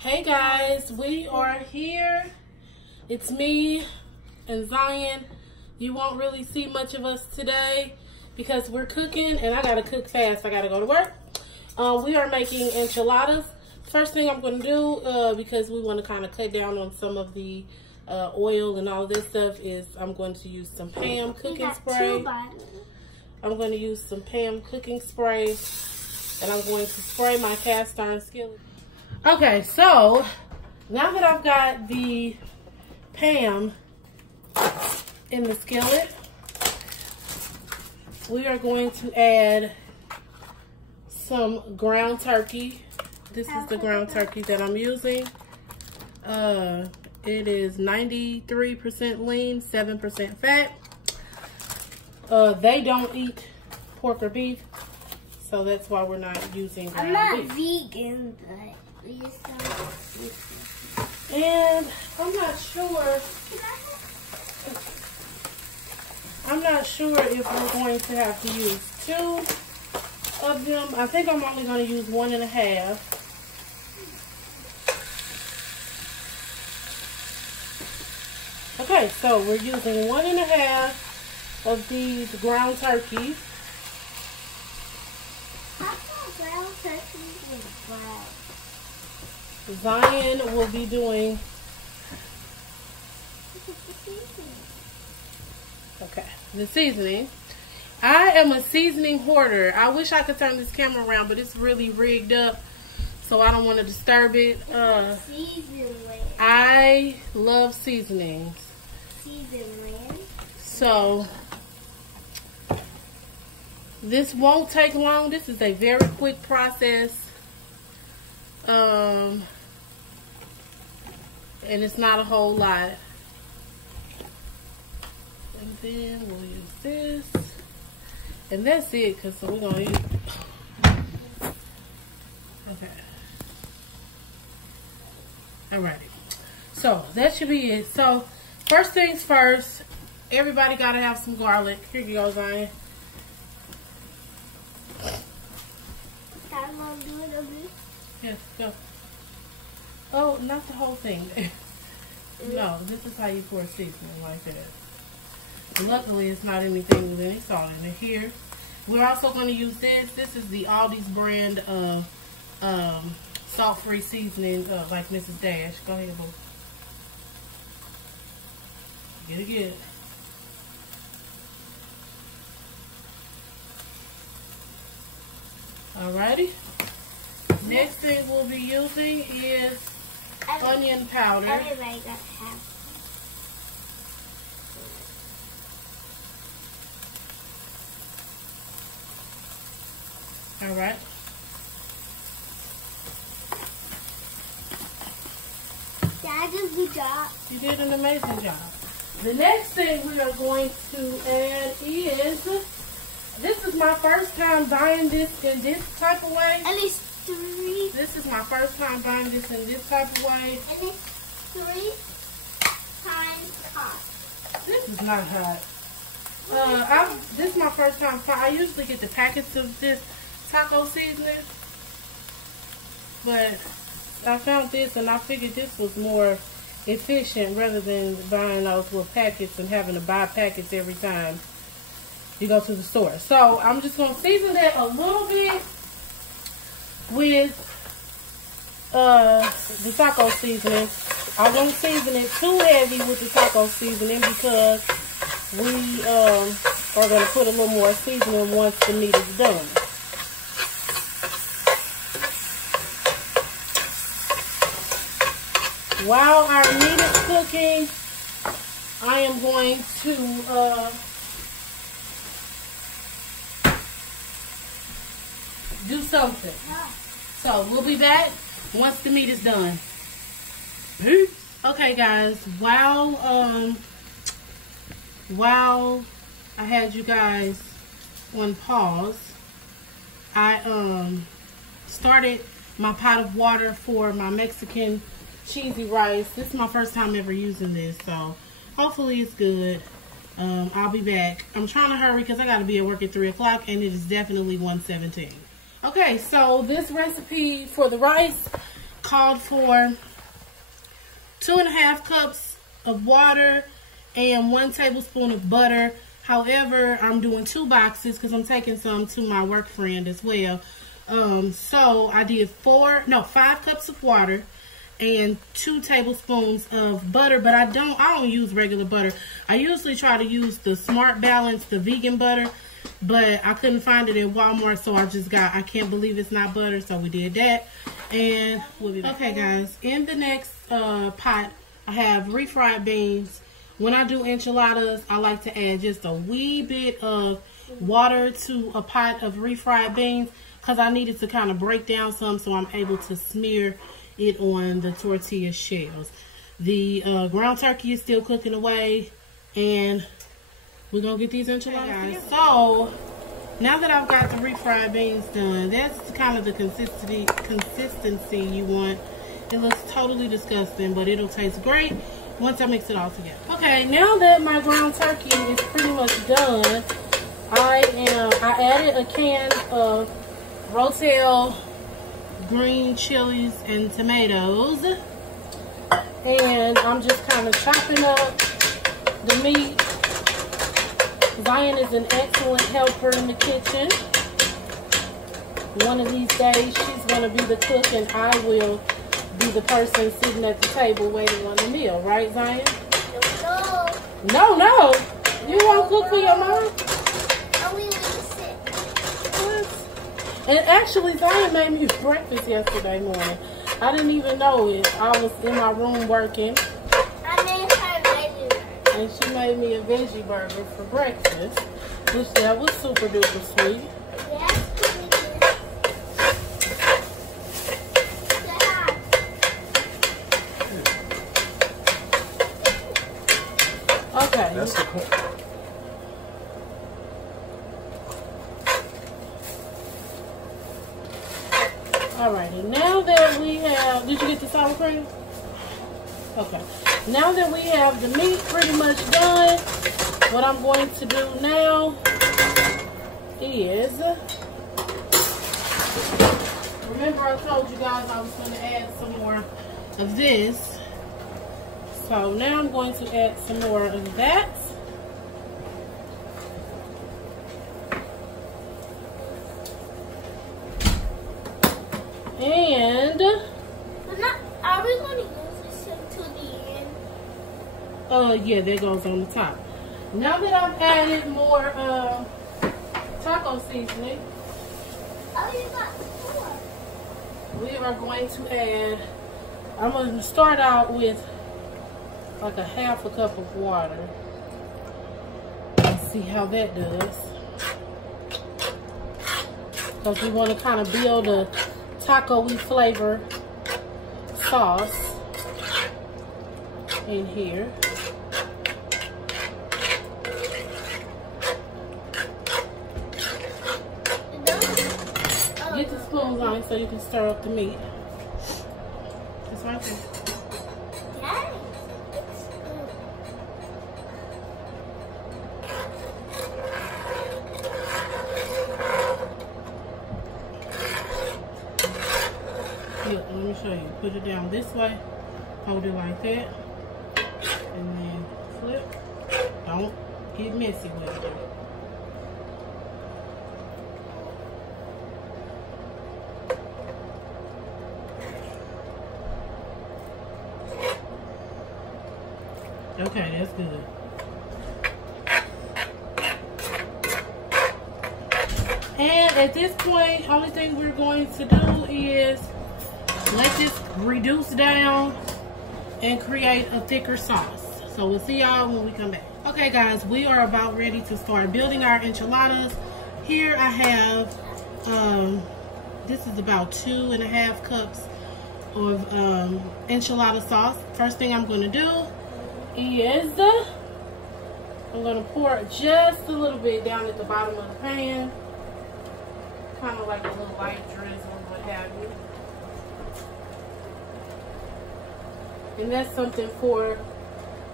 Hey guys, we are here. It's me and Zion. You won't really see much of us today because we're cooking and I gotta cook fast. I gotta go to work. We are making enchiladas. First thing I'm gonna do, because we wanna kind of cut down on some of the oil and all of this stuff, is I'm going to use some Pam cooking spray. I'm going to use some Pam cooking spray and I'm going to spray my cast iron skillet. Okay, so now that I've got the Pam in the skillet, we are going to add some ground turkey. This is the ground turkey that I'm using. It is 93% lean, 7% fat. They don't eat pork or beef, so that's why we're not using ground beef. I'm not vegan, but we just don't. And I'm not sure if we're going to have to use 2 of them. I think I'm only going to use 1.5. Okay, so we're using 1.5 of these ground turkeys. How come ground turkey is brown? Zion will be doing, okay, the seasoning. I am a seasoning hoarder. I wish I could turn this camera around, but it's really rigged up, so I don't want to disturb it. I love seasonings. So this won't take long. This is a very quick process. And it's not a whole lot. And then we'll use this. And that's it, because we're going to use, okay. Alrighty. So that should be it. So first things first, everybody got to have some garlic. Here you go, Zion. Yeah, go. Oh, not the whole thing. No, this is how you pour seasoning like that. Luckily, it's not anything with any salt in it. Here, we're also going to use this. This is the Aldi's brand of salt-free seasoning, like Mrs. Dash. Go ahead, boo. Get it good. Alrighty. Next thing we'll be using is onion powder. Everybody got half. Alright. Dad did a good job. You did an amazing job. The next thing we are going to add is, this is my first time buying this in this type of way. At least 3. This is my first time buying this in this type of way. At least 3 times hot. This is not hot. This is my first time. I usually get the packets of this taco seasoning, but I found this and I figured this was more efficient rather than buying those little packets and having to buy packets every time you go to the store. So I'm just going to season that a little bit with the taco seasoning. I won't season it too heavy with the taco seasoning because we are going to put a little more seasoning once the meat is done. While our meat is cooking, I am going to do something. So we'll be back once the meat is done. Peace. Okay, guys. While I had you guys on pause, I started my pot of water for my Mexican cheesy rice. This is my first time ever using this, so hopefully it's good. I'll be back. I'm trying to hurry because I got to be at work at 3 o'clock and it is definitely 1:17. Okay, so this recipe for the rice called for 2.5 cups of water and 1 tablespoon of butter. However, I'm doing 2 boxes because I'm taking some to my work friend as well. So I did 5 cups of water and 2 tablespoons of butter, but I don't use regular butter. I usually try to use the Smart Balance, the vegan butter, but I couldn't find it at Walmart, so I can't believe it's not butter, so we did that. And we'll be back. Okay guys, in the next pot, I have refried beans. When I do enchiladas, I like to add just a wee bit of water to a pot of refried beans because I need it to kind of break down some so I'm able to smear it on the tortilla shells. The ground turkey is still cooking away, and we're going to get these enchiladas. Okay, so, now that I've got the refried beans done, that's kind of the consistency you want. It looks totally disgusting, but it'll taste great once I mix it all together. Okay, now that my ground turkey is pretty much done, I added a can of Rotel green chilies and tomatoes, and I'm just kind of chopping up the meat. Zion is an excellent helper in the kitchen. One of these days she's going to be the cook and I will be the person sitting at the table waiting on the meal, right, Zion? No. You won't cook for your mom? I will sit. What? And actually, Zion made me breakfast yesterday morning. I didn't even know it. I was in my room working. I made her veggie burger. And she made me a veggie burger for breakfast, which that was super duper sweet. Yes. Okay. That's the point. Alrighty, now that we have, did you get the sour cream? Okay. Now that we have the meat pretty much done, what I'm going to do now is, remember I told you guys I was going to add some more of this. So now I'm going to add some more of that. And are we going to use this to the end? Yeah, that goes on the top. Now that I've added more taco seasoning, Oh, you got 4. we are going to add, I'm going to start out with like a 1/2 cup of water. Let's see how that does. Because we want to kind of build a taco-y flavor sauce in here. Get the spoons on so you can stir up the meat. That's right there. Look, let me show you. Put it down this way. Hold it like that. And then flip. Don't get messy with it. Okay, that's good. And at this point, only thing we're going to do is let this reduce down and create a thicker sauce. So we'll see y'all when we come back. Okay guys, we are about ready to start building our enchiladas. Here I have, this is about 2.5 cups of enchilada sauce. First thing I'm going to do is I'm going to pour just a little bit down at the bottom of the pan. Kind of like a little light drizzle, what have you. And that's something for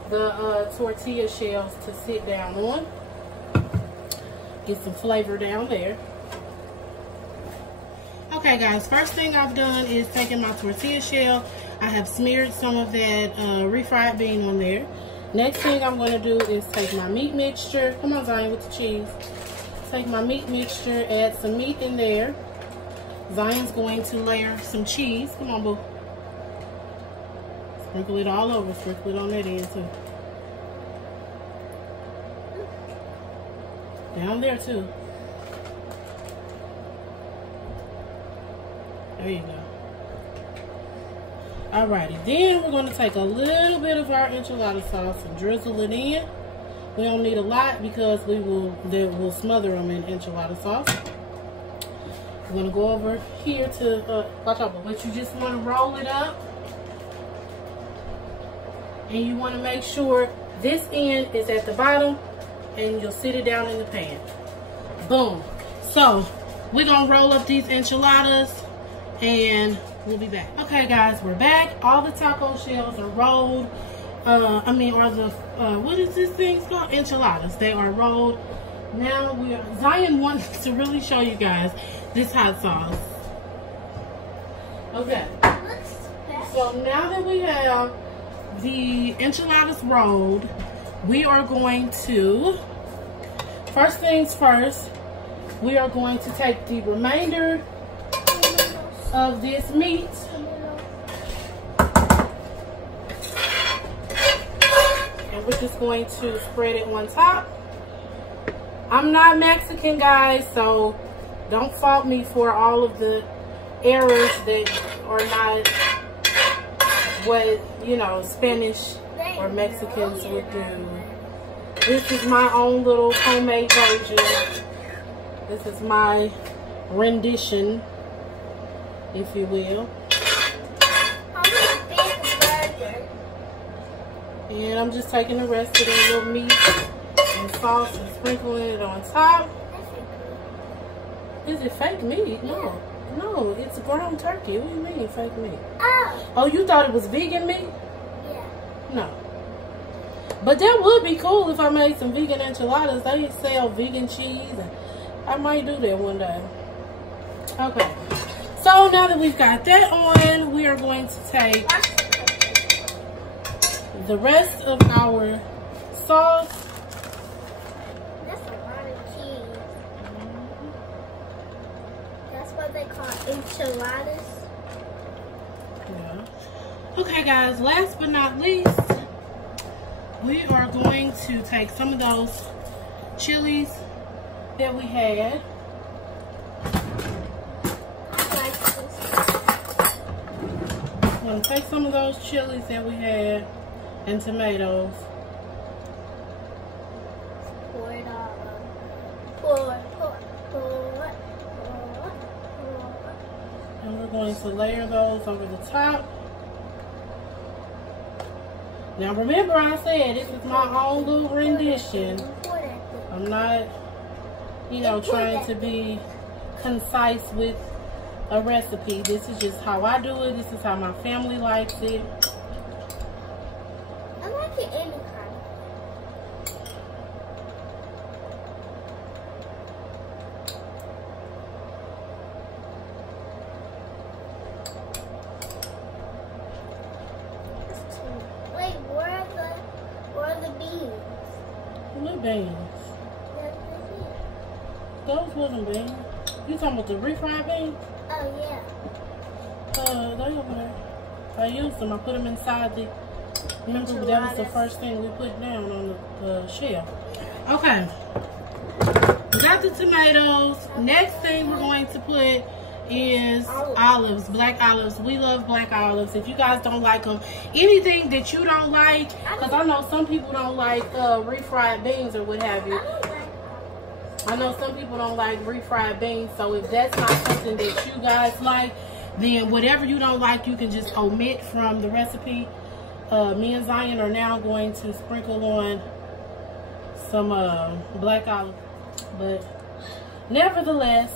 the tortilla shells to sit down on. Get some flavor down there. Okay guys, first thing I've done is taken my tortilla shell. I have smeared some of that refried bean on there. Next thing I'm going to do is take my meat mixture. Come on, Zion, with the cheese. Take my meat mixture, add some meat in there. Zion's going to layer some cheese. Come on, boo. Sprinkle it all over. Sprinkle it on that end, too. Down there, too. There you go. Alrighty, then we're going to take a little bit of our enchilada sauce and drizzle it in. We don't need a lot because we'll smother them in enchilada sauce. We're going to go over here to, watch out, but you just want to roll it up. And you want to make sure this end is at the bottom and you'll sit it down in the pan. Boom. So, we're going to roll up these enchiladas and we'll be back. Okay guys, we're back. All the taco shells are rolled. What is this thing called? Enchiladas. They are rolled. Now Zion wants to really show you guys this hot sauce. Okay. So now that we have the enchiladas rolled, we are going to, first things first, we are going to take the remainder of this meat and we're just going to spread it on top. I'm not Mexican, guys, so don't fault me for all of the errors that are not what, you know, Spanish or Mexicans would do. This is my own little homemade version. This is my rendition, if you will. And I'm just taking the rest of the little meat and sauce and sprinkling it on top. Is it fake meat? No. No, it's ground turkey. What do you mean fake meat? Oh, you thought it was vegan meat? Yeah. No. But that would be cool if I made some vegan enchiladas. They sell vegan cheese. And I might do that one day. Okay. So now that we've got that on, we are going to take the rest of our sauce. That's a lot of cheese. That's what they call enchiladas. Yeah. Okay guys, last but not least, we are going to take some of those chilies that we had. I'm going to take some of those chilies that we had and tomatoes. Pour it all up. And we're going to layer those over the top. Now remember I said this is my own little rendition. I'm not, you know, trying to be concise with a recipe. This is just how I do it. This is how my family likes it. I like it any kind. Wait, where are the beans? What beans? Those wasn't beans. You talking about the refried beans? Oh yeah. They over there. I used them. I put them inside the. Remember that was the first thing we put down on the shell. Okay. We got the tomatoes. Next thing we're going to put is olives, black olives. We love black olives. If you guys don't like them, anything that you don't like, because I know some people don't like refried beans or what have you. I know some people don't like refried beans, so if that's not something that you guys like, then whatever you don't like, you can just omit from the recipe. Me and Zion are now going to sprinkle on some black olive, but nevertheless.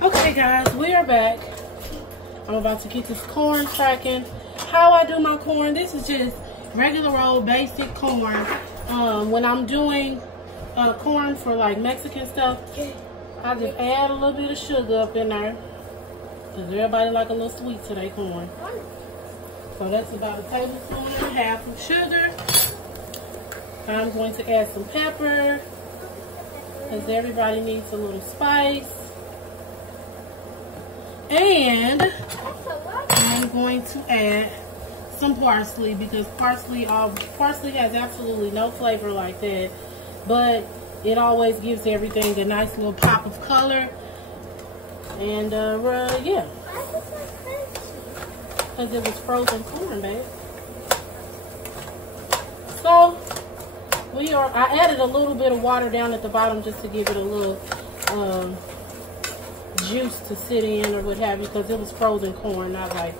Okay guys, we are back. I'm about to get this corn cracking. How I do my corn, this is just regular old basic corn. When I'm doing corn for like Mexican stuff, I just add a little bit of sugar up in there. Because everybody like a little sweet to their corn. So that's about a tablespoon and a half of sugar. I'm going to add some pepper. Because everybody needs a little spice. And I'm going to add some parsley. Because parsley has absolutely no flavor like that. But it always gives everything a nice little pop of color. And, yeah. Because it was frozen corn, babe. So, I added a little bit of water down at the bottom just to give it a little juice to sit in or what have you. Because it was frozen corn, not like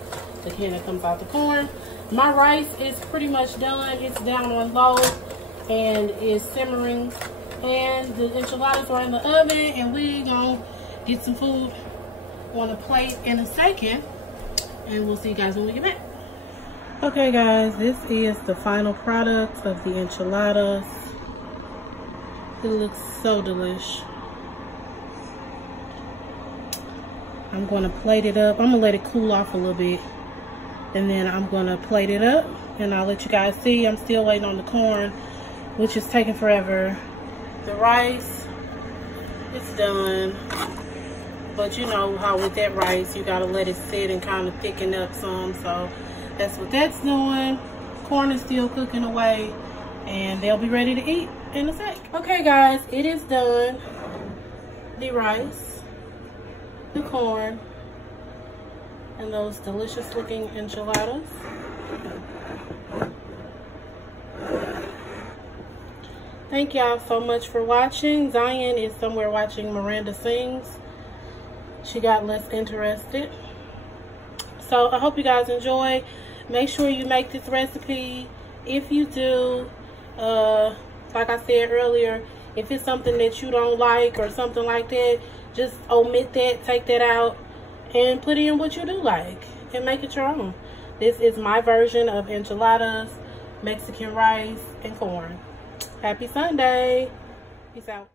the can that comes out the corn. My rice is pretty much done. It's down on low and is simmering. And the enchiladas are in the oven, and we're gonna get some food on a plate in a second, and we'll see you guys when we get back. Okay guys, this is the final product of the enchiladas. It looks so delish. I'm gonna plate it up. I'm gonna let it cool off a little bit, and then I'm gonna plate it up, and I'll let you guys see. I'm still waiting on the corn, which is taking forever. The rice, it's done. But you know how with that rice, you gotta let it sit and kind of thicken up some. So that's what that's doing. Corn is still cooking away, and they'll be ready to eat in a sec. Okay guys, it is done. The rice, the corn, and those delicious looking enchiladas. Thank y'all so much for watching. Zion is somewhere watching Miranda Sings. She got less interested. So I hope you guys enjoy. Make sure you make this recipe. If you do, like I said earlier, if it's something that you don't like or something like that, just omit that, take that out, and put in what you do like and make it your own. This is my version of enchiladas, Mexican rice, and corn. Happy Sunday. Peace out.